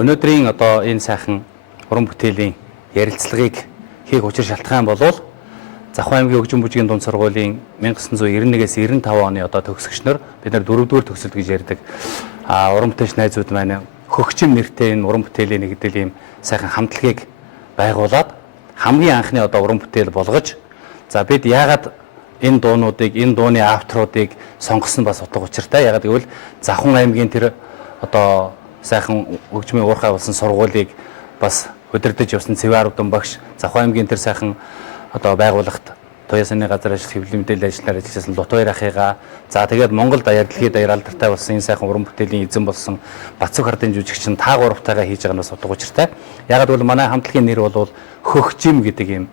өнөөдрийн одоо энэ сайхан уран бүтээлийн ярилцлагыг хийх учир шалтгаан болвол Завхан аймгийн хөгжим бүжгийн дунд сургуулийн 1991-ээс 95 оны одоо төгсөгчнөр бид нар 4-р төгсөлт гэж ярьдаг. Уран бүтээлч найзууд маань хөгжим нэртэй энэ уран бүтээлийн нэг хэдэл ийм сайхан хамтлагийг байгуулад хамгийн анхны одоо уран бүтээл болгож за бид яагаад энэ дуунуудыг, энэ дууны авторуудыг сонгосон бас утга учиртай. Яагаад гэвэл Завхан аймгийн тэр одоо сайхан хөгжмийн уурхай болсон сургуулийг бас удирдах явсан Цэваарудын багш Завхан аймгийн тэр сайхан одоо байгууллагт Туяасны газар ажил хэвлэлийн мэдээлэл ажиллаар ажилласан Лутбаяр ахыгаа за тэгээд Монгол даяар дэлхийд даяар алдартай болсон энэ сайхан уран бүтээлийн эзэн болсон Бацүг хардын жүжигчин та гуравтайгаа хийж байгаа нь бас утга учиртай. Ягаад гэвэл манай хамтлагийн нэр бол хөгжим гэдэг юм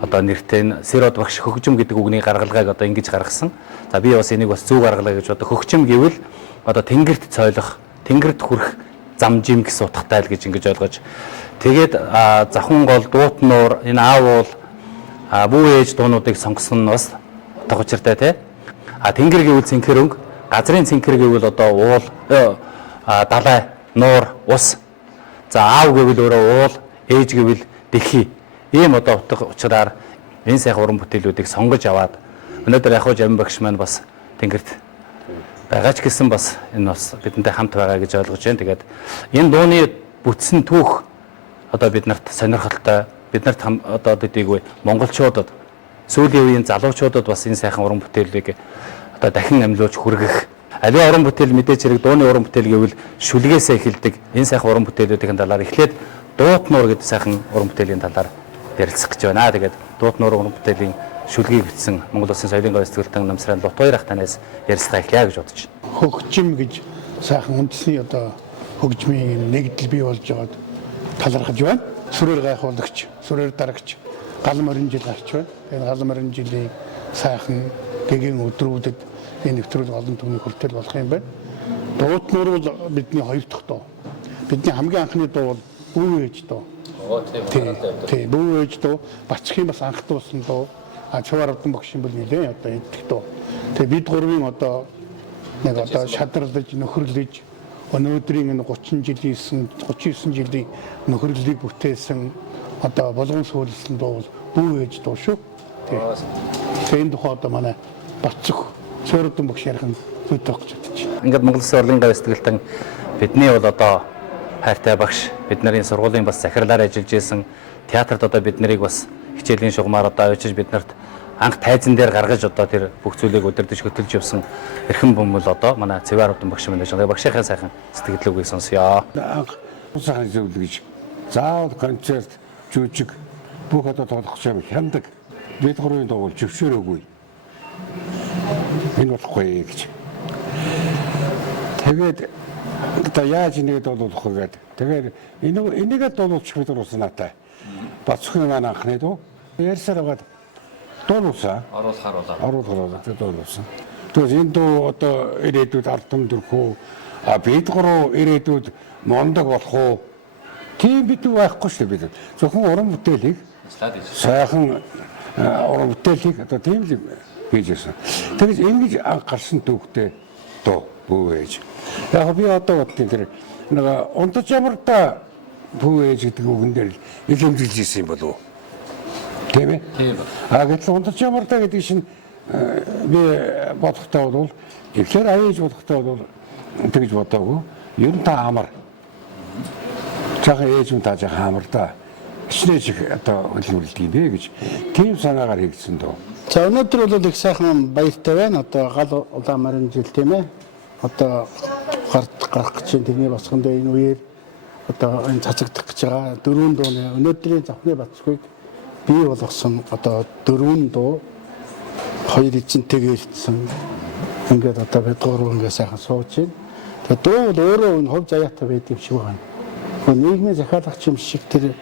одоо нэртэй Сэрод багш хөгжим гэдэг үгний гаргалгааг одоо ингэж гаргасан. За би бас энийг бас зөв гаргалгаа гэж одоо хөгжим гэвэл одоо тэнгэрт цойлох, тэнгэрт хүрэх зам жим гэсэн утгатай л гэж ингэж ойлгож тэгээд Завхан гол дуутнуур энэ аавуул бүү ээж дуунуудыг сонгосон нь бас утга учиртай тий. Тэнгэр гэвэл цэнхэр өнгө, газрын цэнхэр гэвэл одоо уул, далай, нуур, ус. За аав гэвэл өөрөө уул, ээж гэвэл дэлхий. Ийм одоо утга учираар энэ сайхан уран бүтээлүүдийг сонгож аваад өнөөдөр яг хөө Жамин багш маань бас тэнгэрт байгаа ч гэсэн бас энэ бас бидэнтэй хамт байгаа гэж ойлгож байна. Тэгээд энэ дууны бүтсэн түүх одоо биднэрт сонирхолтой биднэрт одоо дэдийгүй монголчуудад сүүлийн үеийн залуучуудад бас энэ сайхан уран бүтээлийг одоо дахин амьлуулж хүргэх аливаа уран бүтээл мэдээж хэрэг дууны уран бүтээл гэвэл шүлгээсээ эхэлдэг энэ сайхан уран бүтээлүүдийн талаар эхлээд дуутнуур гэдэг сайхан уран бүтээлийн талаар ярилцах гэж байна. Тэгээд дуутнуур уран бүтээлийн шүлгийг бичсэн Монгол Улсын соёлын гол сэтгэлтэн намсрын Лутбаяр ах танаас ярилцлага эхлэе гэж бодож байна. Хөгжим гэж сайхан үндэсний одоо хөгжмийн нэгдэл бий болж байгаад талархаж байна. Сүрээр гайхуулагч, сүрээр дарагч гал морин жил гарч байна. Энэ гал морин жилийн сайхан гэгийн өдрүүдэд энэ нэвтрүүл олон түвний хүртэл болох юм байна. Дуутнуур бол бидний хоёр дахь дуу. Бидний хамгийн анхны дуу бол Бүү ээж дуу. Тийм, Бүү ээж дуу Бацхийн бас анх дуусан дуу. Цэваарудын багшийн бол нэлээ одоо идэх дуу. Тэгээ бид гурвын одоо нэг одоо шадралж, нөхөрлөж өнөөдрийн энэ 39 жилийн нөхөрлөлийг бүтээсэн одоо болгон суулсан дуу бол Бүү ээж дуу шүү. Тэгээ энэ тухай одоо манай Бацүг Цэваарудын багш ярих нь зүйтэй гэж бодож байна. Ингээд Монгол Улсын орлын гавь сэтгэлтэн бидний бол одоо хайртай багш бид нарын сургуулийн бас захирлаар ажиллаж исэн театрт одоо бид нарыг бас хичээлийн шугамаар одоо авчиж биднэрт анх тайзан дээр гаргаж одоо тэр бүх зүйлийг удирдах хөтөлж явсан эрхэм бөмбөл одоо манай Цэваарудын багш маань байна. Багшийнхаа сайхан сэтгэлдлүүгийг сонсъё. Анх сайхан зөвлөг гэж заавал концерт, жүжиг бүх одоо тоглох юм хяндаг. Бид гурвын дуу зөвшөөрөөгүй. Энэ болохгүй гэж. Тэгээд одоо яаж энийг дуулах вэ гэдэг. Тэгээд энийгээ дуулуучих бид уус наатай. Бацхийн маань анхны дуу ярьсаар байгаад дуулуулсан. Оруулахаар дуулуулсан. Тэгээд энэ дуу одоо ирээдүйд ард түмдэрхүү бид гурав ирээдүйд мондог болох уу? Тийм бид байхгүй шүү бид. Зөвхөн уран бүтээлийг сайхан уран бүтээлийг одоо тийм л хийж ирсэн. Тэгээд ингэж гарсан түүхтэй дуу Бүү ээж. Яг би одоо бодсон тэр нэг унтаж ямарта Бүү ээж гэдэг үгэн дээр их хэмжилж ирсэн юм болов уу? Тийм ээ? Тийм. Гэтэл унтаж ямарта гэдэг шин би бодохтой бол ихлээр аяж бодохтой бол тэгж бодоогүй. Ер нь та амар. Цаахан ээж юм та жаахан амар да. Хичнээн их одоо хөлөөлдөг юм бэ гэж тийм санаагаар хийгдсэн дөө. За өнөөдөр бол их сайхан баяртай байна. Одоо гал улаан морин жил тийм ээ. Одоо гарах гэж тэрний босгонд энэ үеэр одоо энэ цацагдах гэж байгаа дөрвөн дууны өнөөдрийн Завхны Бацхыг бий болгосон одоо дөрвөн дуу хоёр эзэнтэйгээ ирсэн. Ингээд одоо бид гурав ингээд сайхан сууж байна. Тэгээ дуу бол өөрөө энэ хөв заяатай байд юм шиг байна. Нийгмийн захиалагч юм шиг тэр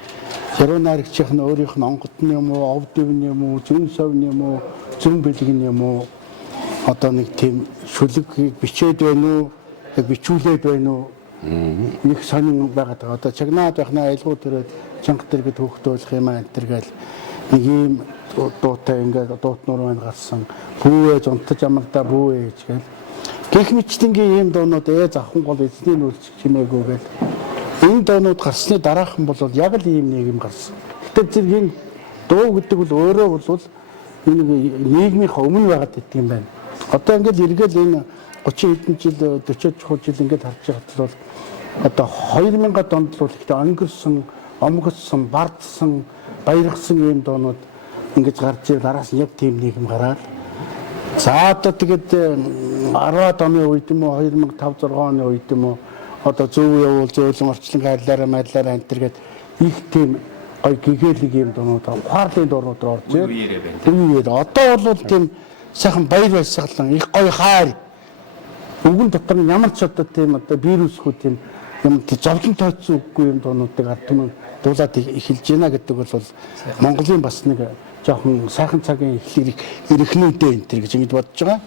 яруу найрагчийнх нь өөрийнх нь онгодны юм уу, овд дэвний юм уу, зүүн совны юм уу, зүүн бэлгийн юм уу одоо нэг тийм шүлгийг бичээд байна уу, бичүүлээд байна уу? Нэг сонин байгаад байгаа. Одоо чагнаад байхнаа айлгуу төрөөд чанга дэргэд хөөхтөөлөх юм аа энэ төр гэл нэг юм дуутай ингээд дуутнуур байна гарсан. Бүү ээж унтаж амарда бүү ээж гэл. Гэх мэтлэнгийн ийм дуунууд Завхан гол эзний нүүлч чимээгүү гэл. Энэ энэ доонууд гарсны дараахан бол яг л ийм нийгэм гарсан. Гэтэл зэргийн дуу гэдэг бол өөрөө бол энэ нийгмийнхаа өмнө байгаад идэг юм байна. Одоо ингээд эргээл энэ 30 хэдэн жил 40 жил ингээд харж байхад бол одоо 2000 онд л ихтэй өнгөрсөн, омгоцсон, бардсан, баяргсан ийм доонууд ингэж гарч ирэл араас нь яг тийм нийгэм гараад. За одоо тэгээд 10-аад оны үед юм уу 2005 6 оны үед юм уу одоо зөв явуул зөөлөн орчлон гайлаараа майдлаараа энтергээд их тийм гой гэгээлэг юм доонууд ухаарлын доонууд руу орж ирээ. Одоо бол тийм сайхан баяр баясгалан их гой хайр өвгөн дотор ямар ч одоо тийм одоо вирусгүй тийм юм зовлон тооцсон үгүй юм доонуудыг ард түмэн дуулаад эхэлж байна гэдэг бол Монголын бас нэг жоохон сайхан цагийн эхлэлийг эрхлүүдээ энэ төр гэж ингэж бодож байгаа.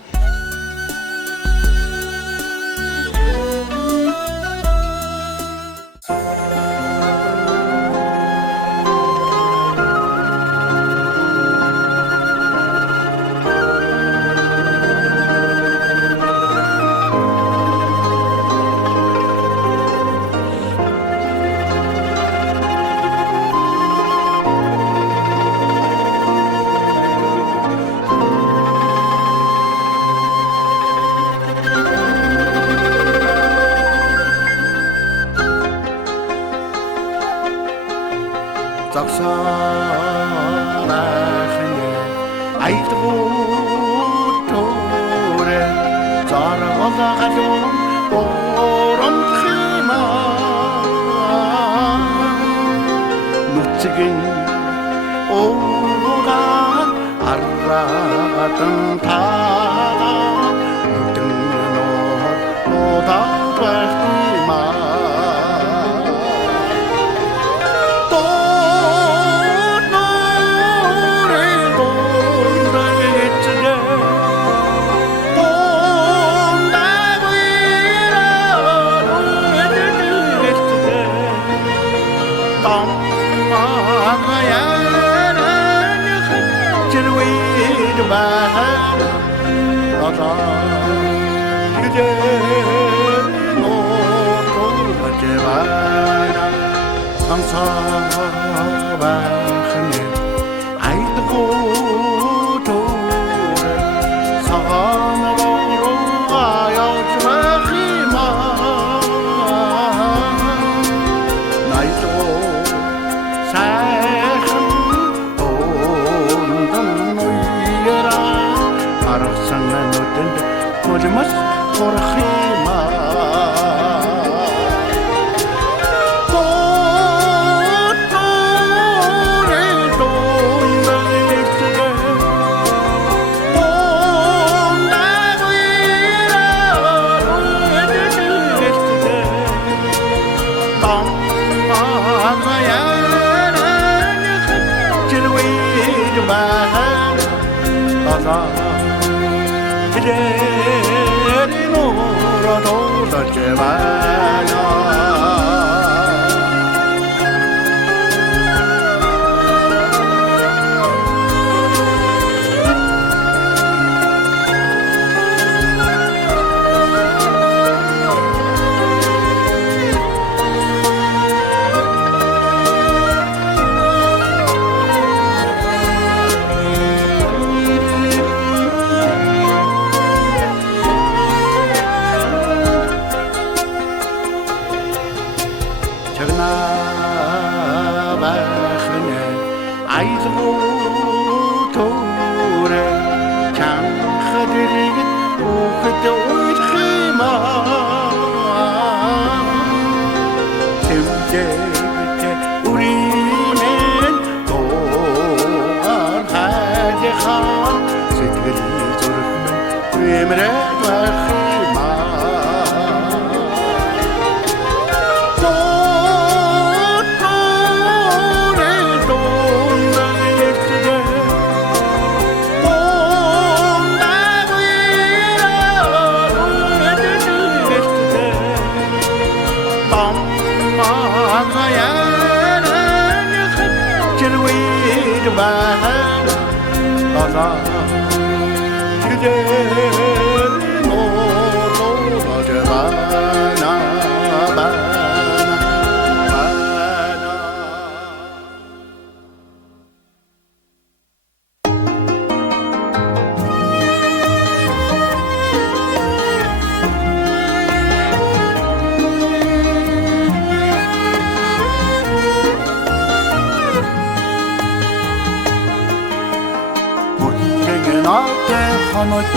хоногч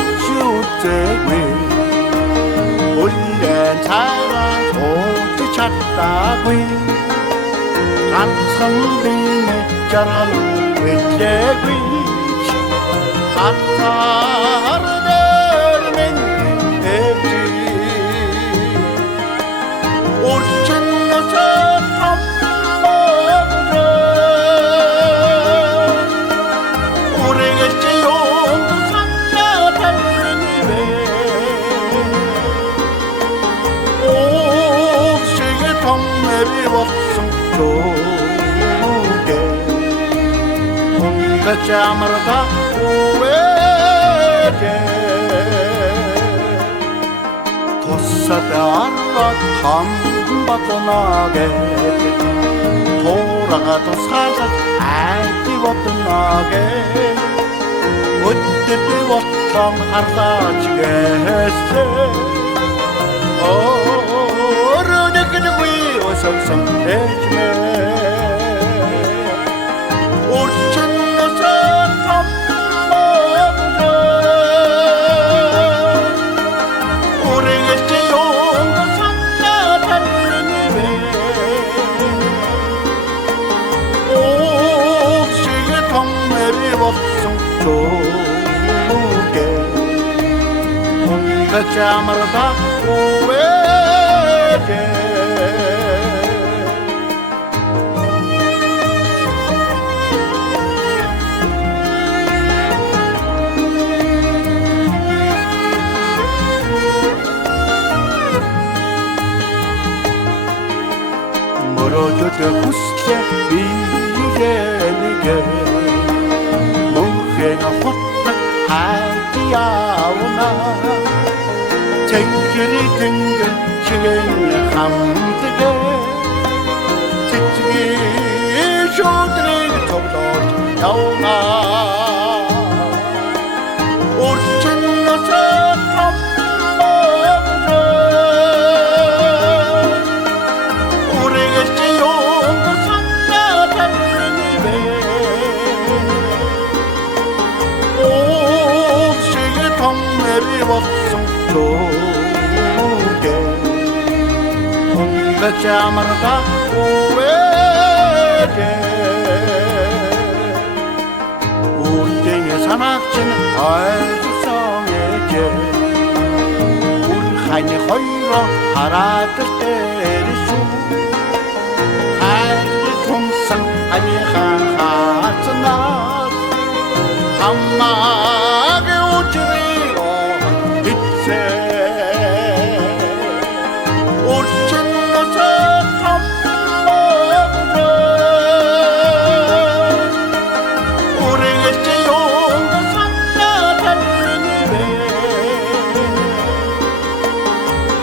үзээгүй Үлэн цараа ууж чаддаггүй ганцхан биенэ жаргал үлээгүй хатаар дээр минь ээжи урчин насаа хамбаа 우리겠지 용도 산나 달리네 옥시계 동네리 왔음 쪽에 뭔가 짜마르다 우에게 도사다라 탐받아나게 돌아가도 살살 알기웠던나게 어때때 왔던 하다지겠어 어른에게는 위어성성 해지매 오천 여섯 한번더 우리겠지 용도 산나 달리네 옥시계 동네리 왔음 쪽에 뭔가 짜마르다 오에게 멀어져도 후스게 비게니게 뭉게가 확딱 하기야오나 쟁결이 등근 시계에 함드게 지치기 쇼들이 저보다 나오나 오르친 너서 탐먹어 우리겠지 용도 산나 달리네 옥시계 동네리 왔음 쪽에 뭔가 짜마르다 오에게 우리 땡의 산악지는 알주성에게 우리 하니 허이로 하라들 때리수 하니 통상 하니 하하츠나 함마게 우주리로 빛세 오르친 너서 탐먹어 우리겠지 용도 산나 달리네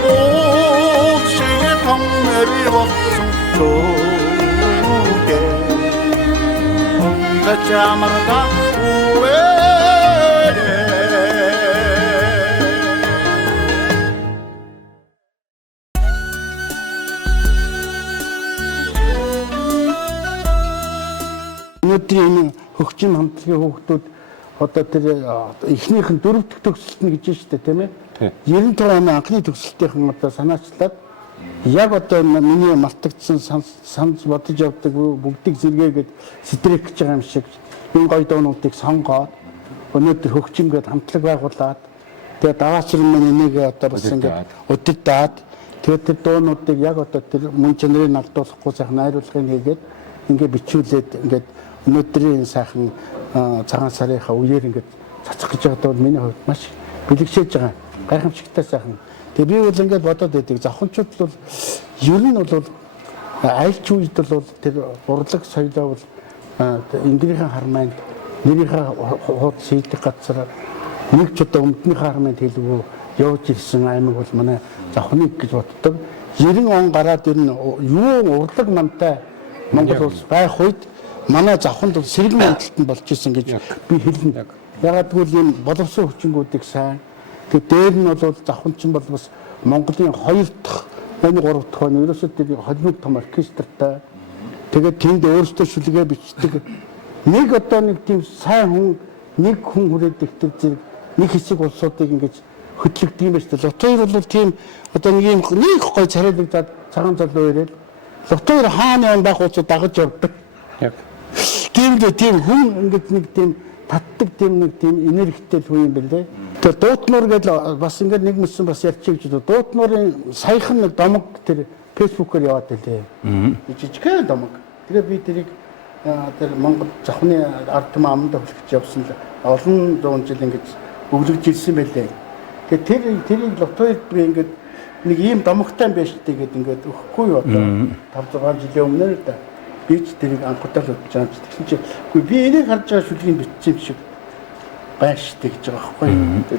옥시계 동네리 왔음 쪽에 뭔가 짜마르다 우에게 өнөөдрийн энэ хөгжим хамтлагийн хүүхдүүд одоо тэр эхнийх нь 4 дахь төгсөлт нь гэж байна шүү дээ тийм ээ. 95 оны анхны төгсөлтийн одоо санаачлаад яг одоо миний мартагдсан санаж бодож явдаг бүгдийг зэрэгэгээд стрек гэж байгаа юм шиг энэ гоё дуунуудыг сонгоод өнөөдөр хөгжимгээд хамтлаг байгуулад тэгээ даваачрын маань энийг одоо бас ингээд удирдаад тэгээд тэр дуунуудыг яг одоо тэр мөн чанарыг алдуулахгүй сайхан найруулгыг хийгээд ингээд бичүүлээд ингээд өнөөдрийн сайхан цагаан сарынхаа үеэр ингээд цацах гэж байгаа бол миний хувьд маш бэлэгшээж байгаа гайхамшигтай сайхан. Тэгээ би бол ингээд бодоод байдаг завханчууд бол ер нь бол айлч үед бол тэр урлаг соёлоо бол Инглихийн хармайнд нэрийнхээ хууд шийдэх газар нэг ч одоо өмнөдний хармайнд хэлгүй явж ирсэн аймаг бол манай завхныг гэж боддог. 90 он гараад ер нь юу урлаг намтай Монгол улс байх үед манай завханд бол сэргэн амталтанд болж исэн гэж би хэлнэ. Ягаад гэвэл энэ боловсон хүчингүүдийг сайн тэгээд дээр нь бол завханчин бол бас Монголын 2 дахь, 3 дахь оны ерөөсөө тэр холимог том оркестртай тэгээд тэнд өөрсдөө шүлгээ бичдэг нэг одоо нэг тийм сайн хүн нэг хүн хүрээд ихтэй зэрэг нэг хэсэг улсуудыг ингэж хөтлөгдөг юм байна шүү дээ. Лот 2 бол тийм одоо нэг юм нэг гой царайлагдаад цагаан залуу ирээд Лот 2 хааны ондах уцаа дагаж явдаг. Яг Тийм л тийм хүн ингэж нэг тийм татдаг тийм нэг тийм энергитэй хүн юм байна лээ. Тэгээ дуутнуур гэдэл бас ингэж нэг мэсэн бас ярьчих гэж байна. Дуутнуурын саяхан нэг домог тэр фэйсбүүкээр яваад байлээ. Жижигхэн домог. Тэгээ би тэрийг тэр Монгол зохны ард түмэн аманд хөлгөж явсан л олон зуун жил ингэж өглөж ирсэн байлээ. Тэгээ тэрийг Лот 2 би ингэж нэг ийм домогтой байж тээ гэд ингээд өгөхгүй юу одоо 5-6 жилийн өмнө л да. Би ч тэрийг анхудаа л бодож байгаа юм чи. Тэгсэн чи үгүй би энийг харж байгаа шүлгийг бичсэн юм шиг байна штэ гэж байгаа байхгүй.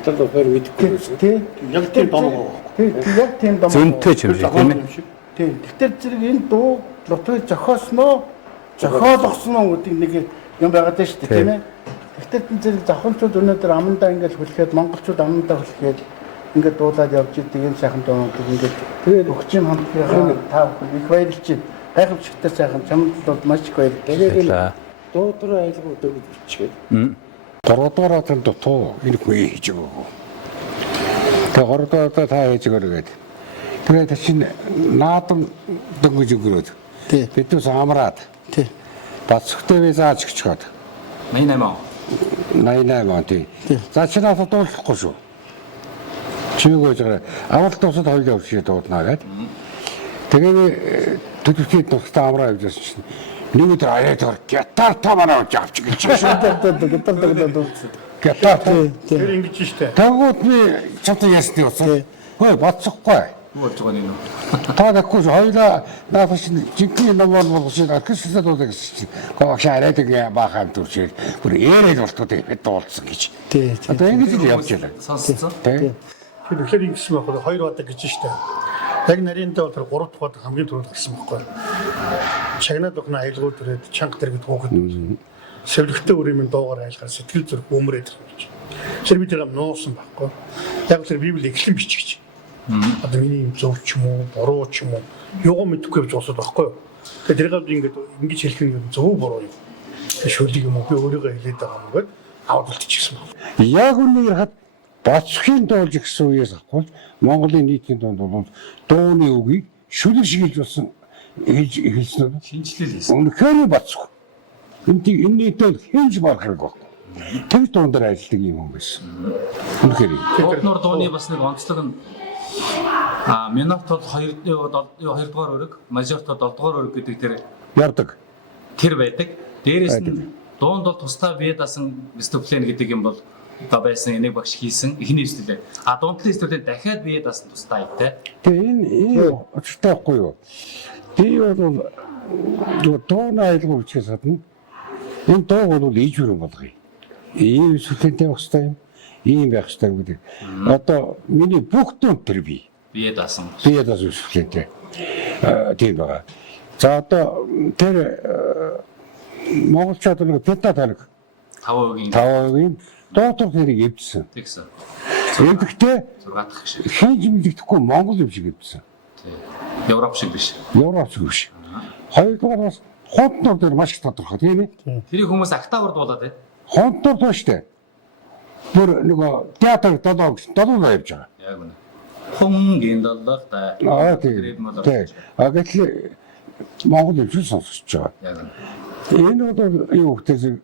тэр л өөр мэдэхгүй байсан. Тий. Яг тийм домог. Тий, яг тийм домог. Зөнтэй ч юм шиг тийм ээ. Тий. Тэгэхээр зэрэг энэ дуу Лот 2 зохиосноо зохиолгосноо гэдэг нэг юм байгаад байна штэ тийм ээ. Тэгэхээр энэ зэрэг зохиолчууд өнөөдөр амандаа ингээд хүлхээд монголчууд амандаа хүлхээд ингээд дуулаад явж идэг юм сайхан дуунуудыг ингээд тэгээд өгчим хамтлагийн та бүхэн их баярлж байна. Гайхамшигтай сайхан чамд бол маш их баяр. Тэгээд дуудруу айлгуу дөрөв бичгээд. 3 дугаараа тэр дутуу энэ хүн хийж өгөө. Тэгээ 3 дугаараа та хийж өгөөгээд. Тэгээд чинь наадам дөнгөж өгөрөөд. тий. Бидээс амраад. Тий. Бацхтай визаач гिचгээд. 88 он тий. За чи надад дуулахгүй шүү. Чимээгөө жаа авалт тусад хоёул явж дууднаа гэдэг. Тэгээд төдөлтөд тусдаа амраа явж чинь нэг өдөр аяатаар гитар тамаараа авч гэлж байна. Гитар Тэр ингэж штэ. тэгвэл би чамтай ясны утсан. Хөөе бацхгүй. Болж байгаа юм уу? Та дахгүй хоёлаа нааш жинхэнэ номер болгосон архисаа дуулаа гэсэн чинь гоогш арайдаг баахан төрчээд бүр яриад болтууд бид дуулсан гэж. Тий. Одоо ингэж л явж байна. Сонсцсон. Тий. Тэр ихэр ингэсэн байх. 2 бадаг гэж штэ. Яг нарийнтай бол тэр 3 дахь бадаг хамгийн түрүүнд гарсан байхгүй. Чагнаад бахна айлгууд ирээд чанга дэргэд хөөхөд. Сэвлэгтэй өрөөмийн дуугаар айлгаар сэтгэл зүрх бөөмрээд ирж. Тэр би тэр нуусан байхгүй. Яг тэр Библи эхлэн бичиж. Одоо миний зөв ч юм уу, буруу ч юм уу, юугаа мэдэхгүй явж уусаад байхгүй юу. Тэгээд тэрийг би ингэж хэлэх нь зөв буруу юм. Шүлэг юм уу би өөрийгөө хэлээд байгаа юм гээд аваад үлдчихсэн байна. Яг үнээр хат бацхийн дуулж гисэн үеэс авах Монголын нийтийн дунд бол дууны үгийг шүлэг шиг хэлж болсон хэлсэн нь Шинжлэл хийсэн. үнэхээр бацх. Энэ нийтэд хинж барах хэрэг байхгүй. Тэр дундаар ажилладаг юм хүн байсан. Үнэхээр. Дуутнуур дууны бас нэг онцлог нь минорт бол 2 дугаар өрөг, мажорт бол 7 дугаар өрөг гэдэг Ярдаг. тэр байдаг. Дээрээс нь дуунд бол тусдаа бие даасан веступлен гэдэг юм бол одоо байсан энийг багш хийсэн эхний эсвэлээ. Дуундлын эсвэлээ дахиад бие даасан тусдаа айтай. Тэгээ энэ очтой байхгүй юу? Би бол дууна айлгуу бичээс гадна энэ дуу бол ижүүрэн болгоё. Ийм сүлэнтэй байх хэрэгтэй юм. Ийм байх хэрэгтэй гэдэг. Одоо миний бүх дүнд тэр бие даасан. Бие даасан сүлэнтэй. Тийм байгаа. За одоо тэр монголчууд нэг пента таныг 5% доотор тэрийг эвдсэн. Тэгсэн. Эвдэхдээ 6 дахь шиг. хинж мэддэхгүй монгол юм шиг эвдсэн. Европ шиг биш. Европ шиг биш. Хоёрдугаар бас хонтнор дээр маш их тодорхой тийм ээ. Тэрийг хүмүүс октаваар дуулаад байна. Хонтнор байна шүү дээ. Бүр нөгөө театр долоо явж байгаа. Яг үнэ. Хонгийн доллогтой. Тийм. Гэтэл монгол юм шиг сонсож байгаа. Яг үнэ. Энэ бол юу хөхтэйс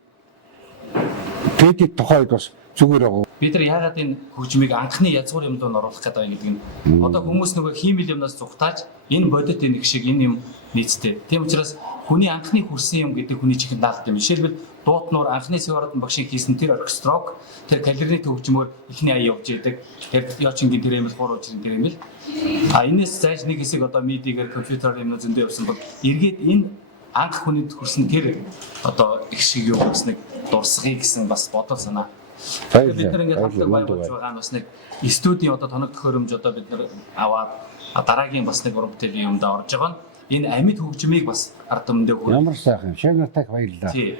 тэд тухайд бас зүгээр байгаа. Бид нар яагаад энэ хөгжмийг анхны язгуур юмд оруулах гэдэг юм гэдэг нь одоо хүмүүс нөгөө хиймэл юмнаас зүгтааж энэ бодит энэ шиг энэ юм нийцтэй. Тийм учраас хүний анхны хүрсэн юм гэдэг хүний чихэнд наалт юм. Жишээлбэл дуутнуур анхны Севардын багшийн хийсэн тэр оркестрог тэр калерны төгжмөөр ихний ая явж идэг. Тэр Ёчингийн тэр юм л гур уужрын тэр юм л. Энэс зааж нэг хэсэг одоо медиагээр компьютераар юм зөндөө явсан бол эргээд энэ анх хүнд хүрсэн тэр одоо их шиг юу бас нэг дурсгыг гэсэн бас бодол санаа. Бид нар ингээд хамтлаг байгуулж байгаа нь бас нэг студийн одоо тоног төхөөрөмж одоо бид нар аваад дараагийн бас нэг уран бүтээлийн юмд орж байгаа нь энэ амьд хөгжмийг бас ард түмэндээ хөрөх. Ямар сайхан шагнатаг баярлалаа. Тий.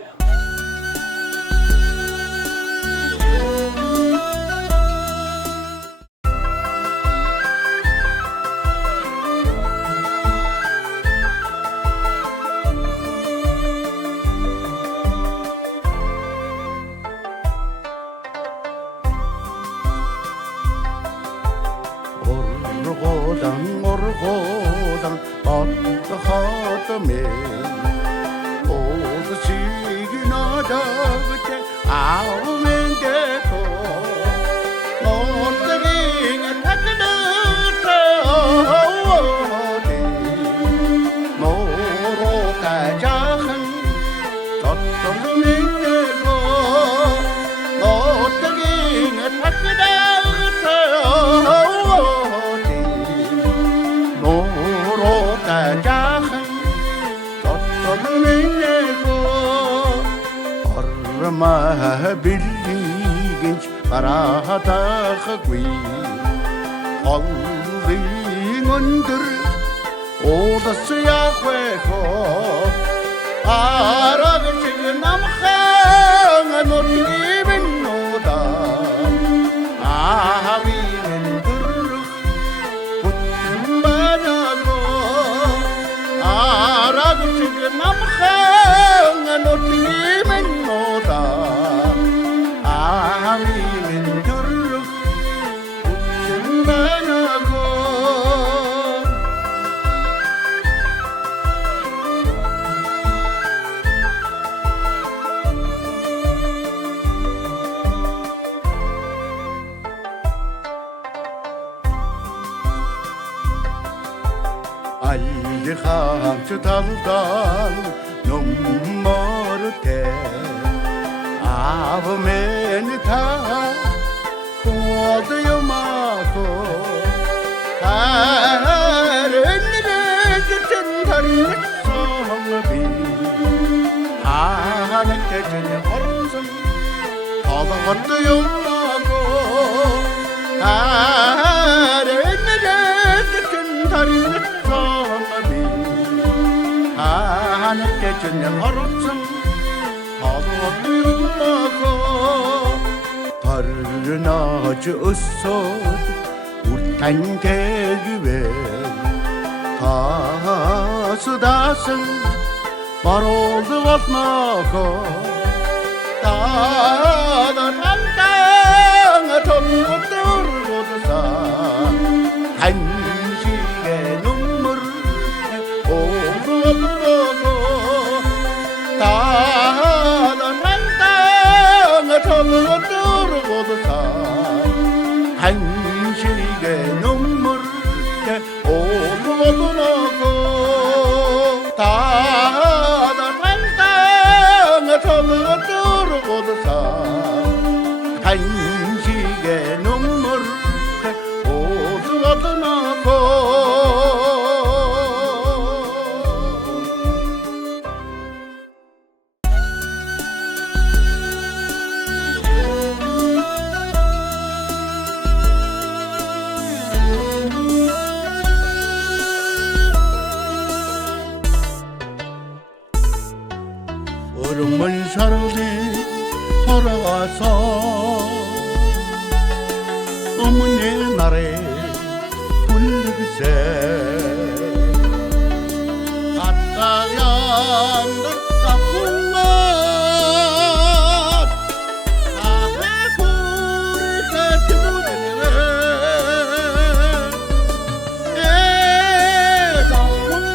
Адан оргодан боттохот мен Олсиг надагт аавмэндето Нотгийн такнатаа Морока жахан тоттоминэго Нотгийн такнатаа Морока жахан тоттоминэго Орма билгинч гараатахгүй Олрын өндөр Одас яхвэхо Арагчиг намхан нотгивэн нода Аавин дурх Путманаго Арагчиг намхан нотгивэн нода Аавин дурх Путманаgo Алихамч талдан нумморте Авмен та Ходюмако Харэнрэгэжэн таринсомби Ханэгэжэн хорсон Холготюмако Харэнрэгэжэн таринсомби Ханэгэжэн хорсон Холготюмако Парнаач өссөд үртэн тэгвэ Тасдасан баролд болноко Тадан томдургодса 한시계 눈물 오르고 다른 땅을 터뜨리고서 한시계 눈물 오르고 다른 땅을 터뜨리고서 한시계 눈물 오르고 얼음을 사르디 돌아와서 어머니 나래 불르기세 아따양 덕다풍아 아해구리 가지고네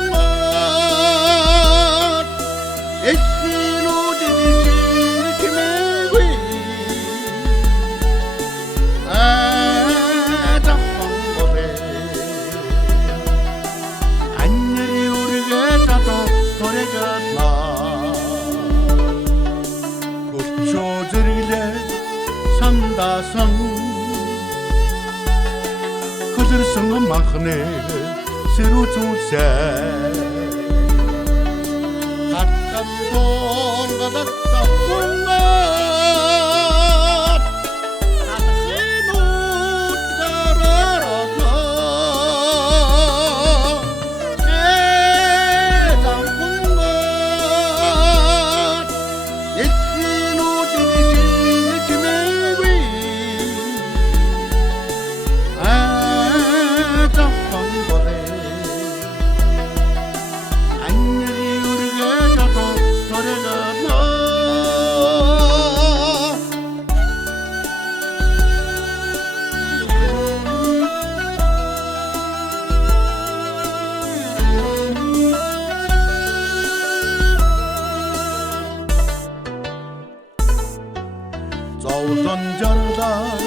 에덕풍아 에시노 디디시 김해위 아덕풍고래 안늘이 우리게 자도 도래졌나 고초들이래 삼다성 그들 성은 막내 새로 조세 갓감동 가닥다 풍아 나다해놓 가라라나 세상 풍아 예치노 디디시 김해위 아작방거래 안녕히 우리가 저도 도래가 나 зовлон жарлаар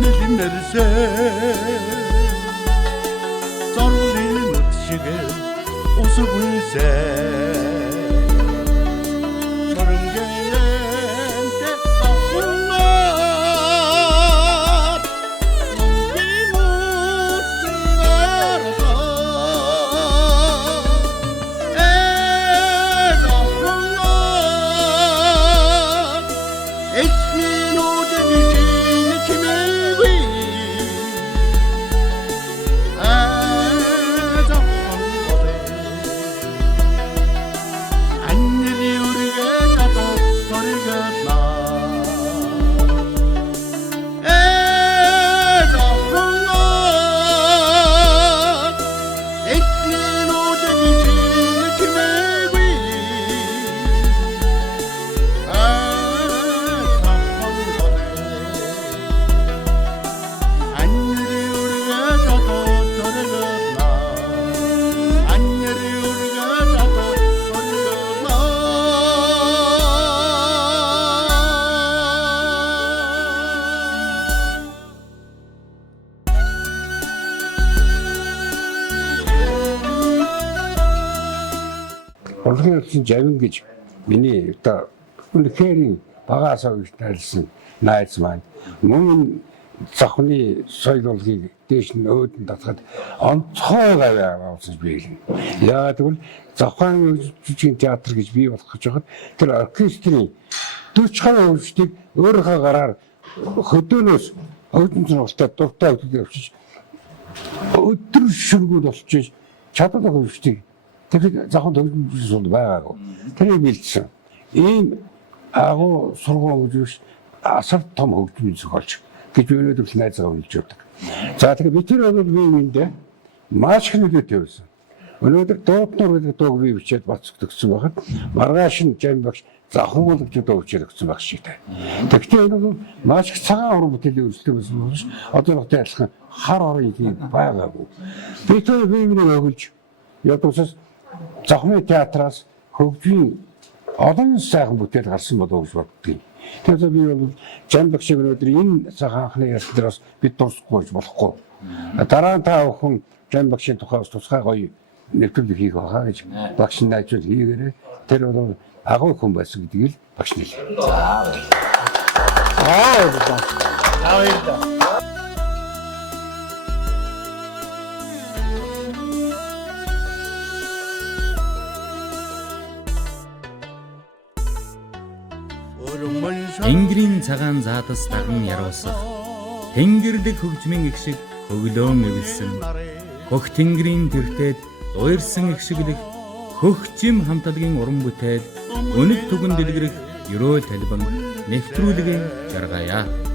нэлмэрсэ зорлын шиг усгүйсэ Урлагийн улсын жавин гэж миний одоо үнэхээр багасаа үйлдэлсэн найз маань мөн цахны соёл урлагийг дээш нь өөдөн татхад онцгой гавь авсан би хэлнэ. Яагаад гэвэл Завхан жүжигчийн театр гэж бий болох гэж байхад тэр оркестрийн 40% хөвчдийг өөрийнхөө гараар хөдөөнөөс өөдөн цогцтой дуртай хөдөлгөөн авчиж өдөр шүргүүд болчих чадвартай хөвчдийг тэгэхээр Завхан төгсмөс бол байгаагүй. Тэрийг бэлдсэн. Ийм агуу сургууль гэж асар том хөгжмийн зохиолч гэж өнөөдөр найзгаа хэлж байдаг. За тэгэхээр бид тэр бол биеиндээ маш их нөлөөтэй байсан. Өнөөдөр дууднуур гэдэг дууг бий бичээд бацгдсан байхад маргааш нь жам багш Завхан гэж дуу бичээд өгсөн байх шиг таа. Тэгвэл энэ бол маш их цагаан уран бүтээлийн үйлчлэг байсан болж одоо нэгтэй адилхан хар орын тийм байгаагүй. Бид тэр биеийг өгүүлж ядуусаас Завхны театраас хөгжмийн олон сайхан бүтээл гарсан болов гэж боддгийг. Тэгэхээр би бол жам багш өнөөдөр энэ сайхан анхны ярилцлага дээр бас бид дурсахгүй болохгүй. Дараа нь та бүхэн жам багшийн тухай бас тусгай гоё нэвтрүүлэг хийх байхаа гэж багш найзууд хийгээрээ тэр бол агуу хүн байсан гэдгийг багш нэлээ. Тэнгэрийн цагаан заадас даган яруусах Тэнгэрлэг хөгжмийн их шиг хөглөөн эвэлсэн хөх тэнгэрийн тэртээд дуурсан их шиглэх хөгжим хамтлагийн уран бүтээл өнөд түгэн дэлгэрэх ерөөл талбан нэвтрүүлгийн жаргаяа.